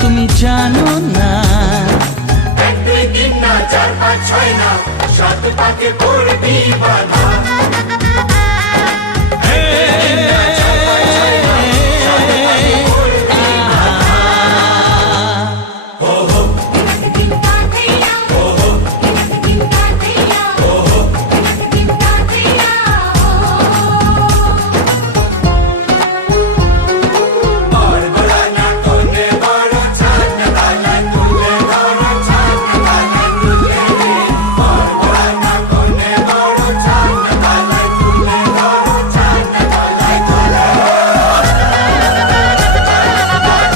তুমি জানো না। 1 2 3 না 4 5 6 না 7 পাকে পড়বি বাধা।